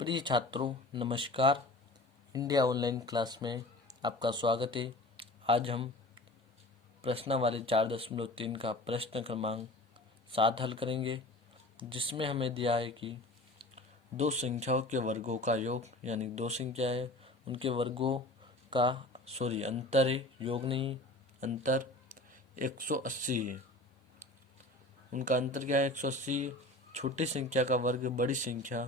प्रिय छात्रों, नमस्कार। इंडिया ऑनलाइन क्लास में आपका स्वागत है। आज हम प्रश्नावली 4.3 का प्रश्न क्रमांक 7 हल करेंगे, जिसमें हमें दिया है कि दो संख्याओं के वर्गों का योग, यानी दो संख्या है उनके वर्गों का अंतर है, योग नहीं, अंतर 180 है। उनका अंतर क्या है? 180। छोटी संख्या का वर्ग बड़ी संख्या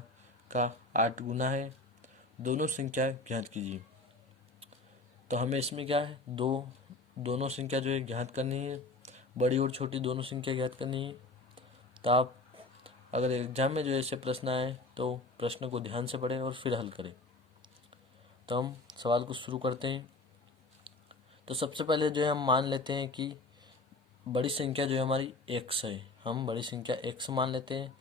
का 8 गुना है। दोनों संख्या ज्ञात कीजिए। तो हमें इसमें क्या है, दोनों संख्या जो है ज्ञात करनी है, बड़ी और छोटी दोनों संख्या ज्ञात करनी है। तो आप अगर एग्जाम में जो ऐसे प्रश्न आए तो प्रश्न को ध्यान से पढ़ें और फिर हल करें। तो हम सवाल को शुरू करते हैं। तो सबसे पहले जो है हम मान लेते हैं कि बड़ी संख्या जो है हमारी x है। हम बड़ी संख्या x मान लेते हैं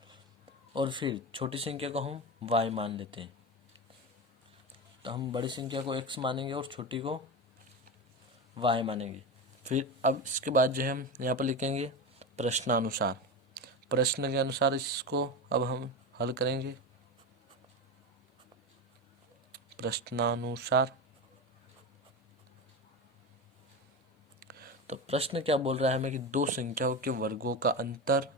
और फिर छोटी संख्या को हम y मान लेते हैं। तो हम बड़ी संख्या को x मानेंगे और छोटी को y मानेंगे। फिर अब इसके बाद जो है हम यहाँ पर लिखेंगे प्रश्नानुसार। प्रश्न के अनुसार इसको अब हम हल करेंगे। प्रश्नानुसार। तो प्रश्न क्या बोल रहा है हमें कि दो संख्याओं के वर्गों का अंतर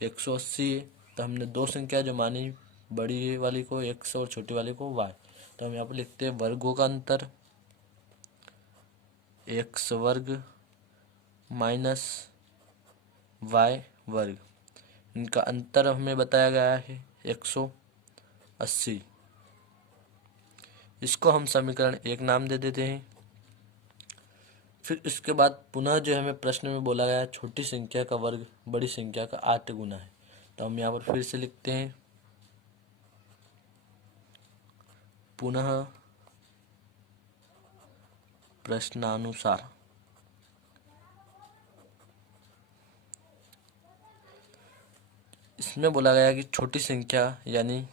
180 है। तो हमने दो संख्या जो मानी, बड़ी वाली को x और छोटी वाली को y। तो हम यहाँ पर लिखते हैं वर्गों का अंतर x वर्ग माइनस y वर्ग। इनका अंतर हमें बताया गया है 180। इसको हम समीकरण 1 नाम दे देते हैं। फिर इसके बाद पुनः जो हमें प्रश्न में बोला गया है छोटी संख्या का वर्ग बड़ी संख्या का 8 गुना है। तो हम यहाँ पर फिर से लिखते हैं पुनः प्रश्नानुसार। इसमें बोला गया कि छोटी संख्या यानी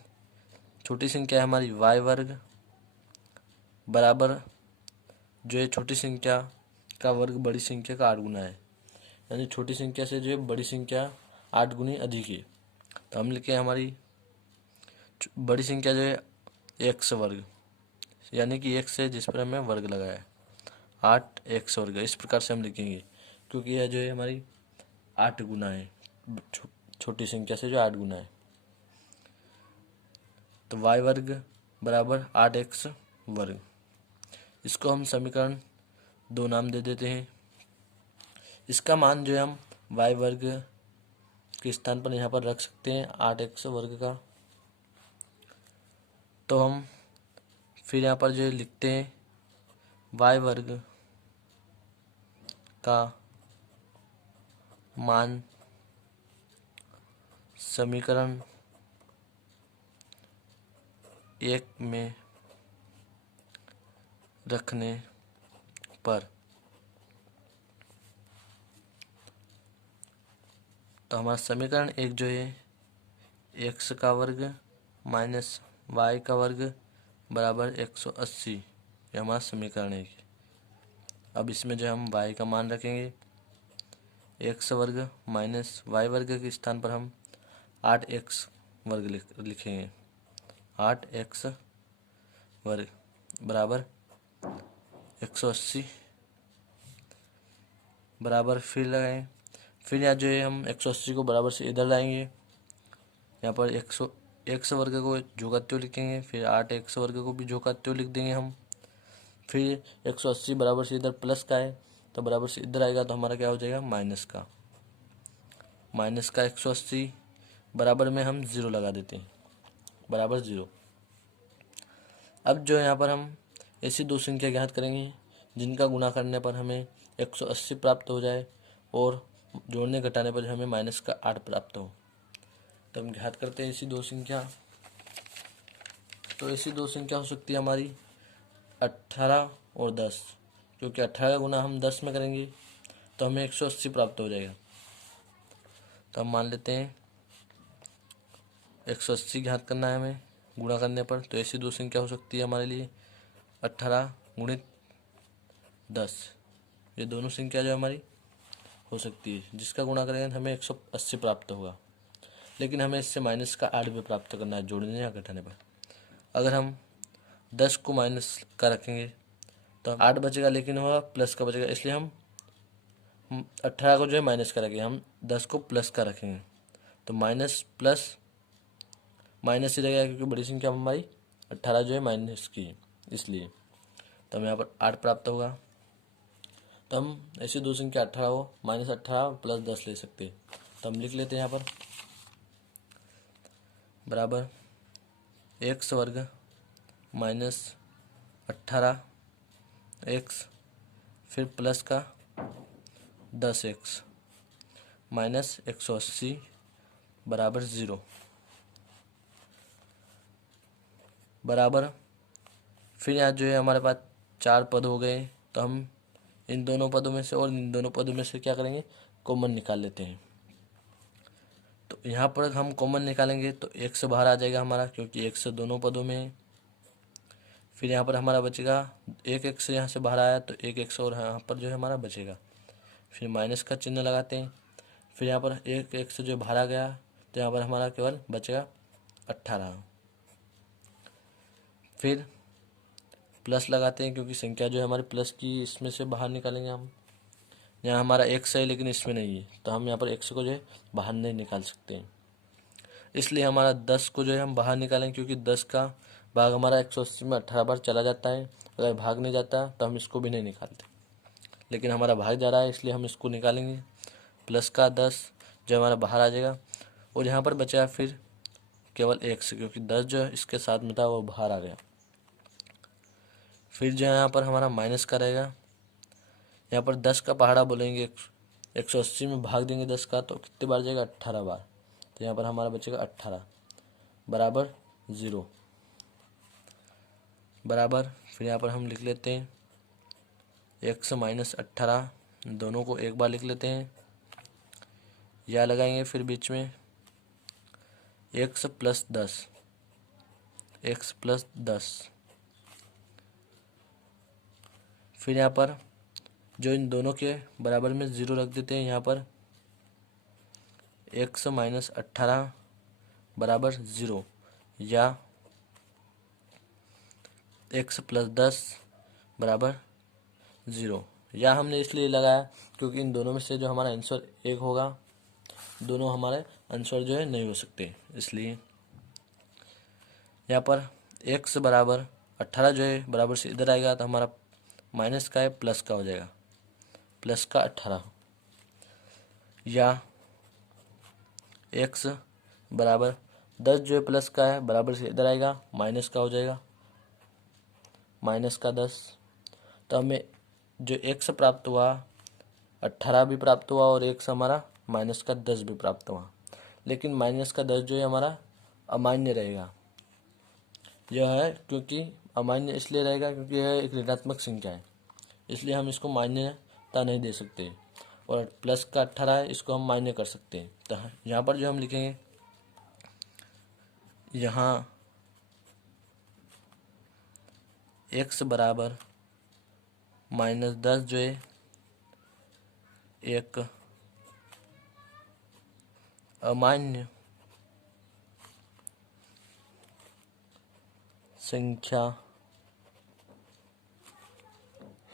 छोटी संख्या है हमारी y वर्ग बराबर जो है छोटी संख्या का वर्ग बड़ी संख्या का 8 गुना है। यानी छोटी संख्या से जो है बड़ी संख्या 8 गुनी अधिक है। तो हम लिखे हमारी बड़ी संख्या जो है x वर्ग, यानी कि x है जिस पर हमें वर्ग लगाया है 8x वर्ग। इस प्रकार से हम लिखेंगे क्योंकि यह जो है हमारी 8 गुना है, छोटी संख्या से जो 8 गुना है। तो y वर्ग बराबर 8x वर्ग। इसको हम समीकरण 2 नाम दे देते हैं। इसका मान जो है हम y वर्ग के स्थान पर यहाँ पर रख सकते हैं 8x वर्ग का। तो हम फिर यहाँ पर जो लिखते हैं y वर्ग का मान समीकरण 1 में रखने पर, तो हमारा समीकरण 1 जो है x का वर्ग माइनस y का वर्ग बराबर 180, ये हमारा समीकरण 1। अब इसमें जो हम y का मान रखेंगे x वर्ग माइनस y वर्ग के स्थान पर हम 8x वर्ग लिखेंगे। 8x वर्ग बराबर 180 बराबर फिर लगाएं। फिर यहाँ जो है हम 180 को बराबर से इधर लाएंगे। यहाँ पर x वर्ग को जोड़ते हुए लिखेंगे, फिर 8x वर्ग को भी जोड़ते हुए लिख देंगे हम। फिर 180 बराबर से इधर प्लस का है तो बराबर से इधर आएगा, तो हमारा क्या हो जाएगा माइनस का 180 बराबर में हम 0 लगा देते हैं, बराबर 0। अब जो यहाँ पर हम ऐसी दो संख्या ज्ञात करेंगे जिनका गुणा करने पर हमें 180 प्राप्त हो जाए और जोड़ने घटाने पर हमें माइनस का 8 प्राप्त हो। तो हम ज्ञात करते हैं ऐसी दो संख्या। तो ऐसी दो संख्या हो सकती है हमारी 18 और 10, क्योंकि 18 का गुना हम 10 में करेंगे तो हमें 180 प्राप्त हो जाएगा। तो हम मान लेते हैं 180 ज्ञात करना है हमें गुणा करने पर। तो ऐसी दो संख्या हो सकती है हमारे लिए 18 गुणित 10। ये दोनों संख्या जो हमारी हो सकती है, जिसका गुणा करेंगे तो हमें 180 प्राप्त होगा। लेकिन हमें इससे माइनस का 8 भी प्राप्त करना है जोड़ने या घटाने पर। अगर हम 10 को माइनस का रखेंगे तो 8 बचेगा, लेकिन वह प्लस का बचेगा, इसलिए हम 18 को जो है माइनस का रखेंगे, हम 10 को प्लस का रखेंगे। तो माइनस प्लस माइनस ही रहेगा, क्योंकि बड़ी संख्या हमारी 18 जो है माइनस की है, इसलिए। तो हमें यहाँ पर 8 प्राप्त होगा। तो हम ऐसी दो संख्या 18 हो, -18 प्लस 10 ले सकते हैं। तो हम लिख लेते हैं यहाँ पर बराबर एक्स वर्ग -18 एक्स, फिर प्लस का 10x -180 बराबर 0, बराबर। फिर यहाँ जो है हमारे पास 4 पद हो गए, तो हम इन दोनों पदों में से और इन दोनों पदों में से क्या करेंगे, कॉमन निकाल लेते हैं। तो यहाँ पर हम कॉमन निकालेंगे तो x बाहर आ जाएगा हमारा, क्योंकि x दोनों पदों में है। फिर यहाँ पर हमारा बचेगा एक x यहाँ से बाहर आया, तो एक x और यहाँ पर जो है हमारा बचेगा। फिर माइनस का चिन्ह लगाते हैं। फिर यहाँ पर एक x जो बाहर आ गया, तो यहाँ पर हमारा केवल बचेगा 18। फिर प्लस लगाते हैं, क्योंकि संख्या जो है हमारी प्लस की, इसमें से बाहर निकालेंगे हम। यहाँ हमारा x है लेकिन इसमें नहीं है, तो हम यहाँ पर x को जो है बाहर नहीं निकाल सकते हैं, इसलिए हमारा 10 को जो है हम बाहर निकालेंगे, क्योंकि 10 का भाग हमारा 180 में 18 बार चला जाता है। अगर भाग नहीं जाता तो हम इसको भी नहीं निकालते, लेकिन हमारा भाग जा रहा है, इसलिए हम इसको निकालेंगे। प्लस का 10 जो हमारा बाहर आ जाएगा, और यहाँ पर बचा फिर केवल x, क्योंकि 10 जो है इसके साथ में था वो बाहर आ गया। फिर जो है यहाँ पर हमारा माइनस का रहेगा। यहाँ पर 10 का पहाड़ा बोलेंगे, 180 में भाग देंगे 10 का, तो कितनी बार जाएगा, 18 बार। तो यहाँ पर हमारा बचेगा 18 बराबर 0, बराबर। फिर यहाँ पर हम लिख लेते हैं x -18, दोनों को एक बार लिख लेते हैं, या लगाएंगे फिर बीच में x + 10, x + 10। फिर यहाँ पर जो इन दोनों के बराबर में 0 रख देते हैं, यहाँ पर x -18 बराबर 0, या x + 10 बराबर 0। या हमने इसलिए लगाया क्योंकि इन दोनों में से जो हमारा आंसर एक होगा, दोनों हमारे आंसर जो है नहीं हो सकते, इसलिए यहाँ पर x बराबर 18 जो है बराबर से इधर आएगा, तो हमारा माइनस का है प्लस का हो जाएगा, प्लस का 18। या x बराबर 10 जो है प्लस का है, बराबर से इधर आएगा, माइनस का हो जाएगा, माइनस का 10। तो हमें जो x प्राप्त हुआ 18 भी प्राप्त हुआ, और x हमारा माइनस का 10 भी प्राप्त हुआ। लेकिन माइनस का 10 जो है हमारा अमान्य रहेगा। यह है क्योंकि अमान्य इसलिए रहेगा क्योंकि यह एक ऋणात्मक संख्या है, इसलिए हम इसको मान्यता नहीं दे सकते। और प्लस का 18 है, इसको हम मान्य कर सकते हैं। तो यहाँ पर जो हम लिखेंगे, यहाँ x बराबर -10 जो है एक अमान्य संख्या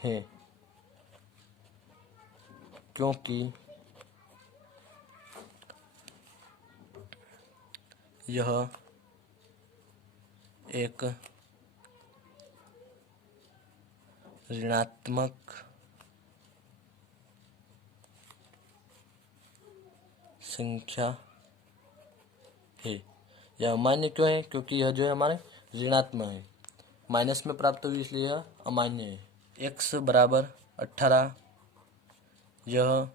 है, क्योंकि यह एक ऋणात्मक संख्या है। यह अमान्य क्यों है, क्योंकि यह जो है हमारे ऋणात्मक है, माइनस में प्राप्त हुई, इसलिए यह अमान्य है। x बराबर 18 यह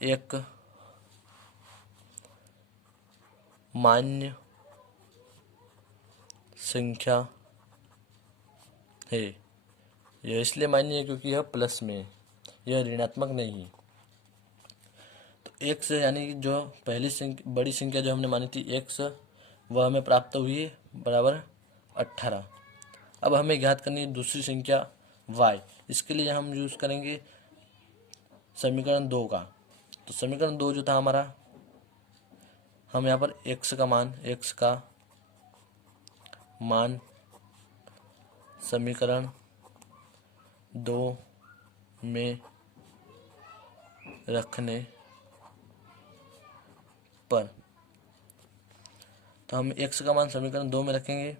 एक मान्य संख्या है। यह इसलिए मान्य है क्योंकि यह प्लस में है, यह ऋणात्मक नहीं है। तो x यानी कि जो पहली बड़ी संख्या जो हमने मानी थी x, वह हमें प्राप्त हुई है बराबर 18। अब हमें ज्ञात करनी है दूसरी संख्या y। इसके लिए हम यूज़ करेंगे समीकरण 2 का। तो समीकरण 2 जो था हमारा, हम यहाँ पर x का मान समीकरण 2 में रखने पर, तो हम x का मान समीकरण 2 में रखेंगे।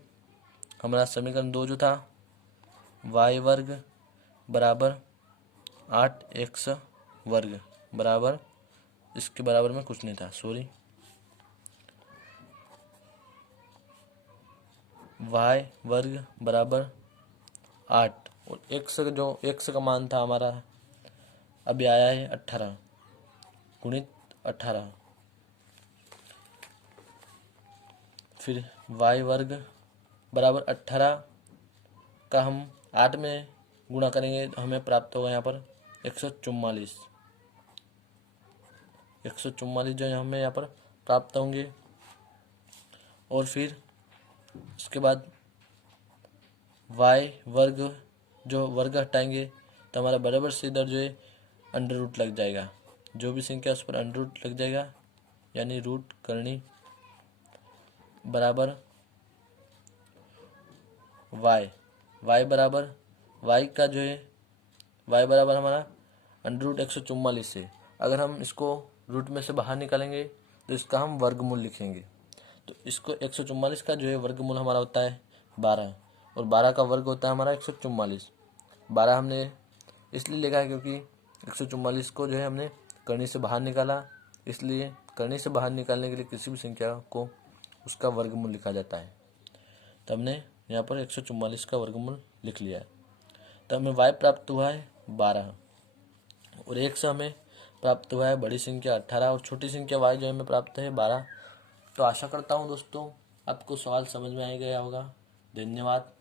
हमारा समीकरण 2 जो था y वर्ग बराबर 8x वर्ग बराबर, इसके बराबर में कुछ नहीं था, सॉरी, y वर्ग बराबर 8 और x का मान था हमारा अभी आया है 18 गुणित 18, फिर y वर्ग बराबर 18 का हम 8 में गुणा करेंगे तो हमें प्राप्त होगा यहाँ पर 144 जो हमें यहाँ पर प्राप्त होंगे। और फिर उसके बाद y वर्ग, जो वर्ग हटाएंगे तो हमारा बराबर से इधर जो है अंडर रूट लग जाएगा, जो भी संख्या उस पर अंडर रूट लग जाएगा, यानी रूट करनी बराबर y बराबर y का जो है y बराबर हमारा अंडर रूट 144 है। अगर हम इसको रूट में से बाहर निकालेंगे तो इसका हम वर्गमूल लिखेंगे। तो इसको 144 का जो है वर्गमूल हमारा होता है 12 और 12 का वर्ग होता है हमारा 144। 12 हमने इसलिए लिखा है क्योंकि 144 को जो है हमने करनी से बाहर निकाला, इसलिए करनी से बाहर निकालने के लिए किसी भी संख्या को उसका वर्गमूल लिखा जाता है। तो हमने यहाँ पर 144 का वर्गमूल लिख लिया है। तो हमें y प्राप्त हुआ है 12 और x हमें प्राप्त हुआ है बड़ी संख्या 18 और छोटी संख्या y जो हमें प्राप्त है 12। तो आशा करता हूँ दोस्तों आपको सवाल समझ में आ गया होगा। धन्यवाद।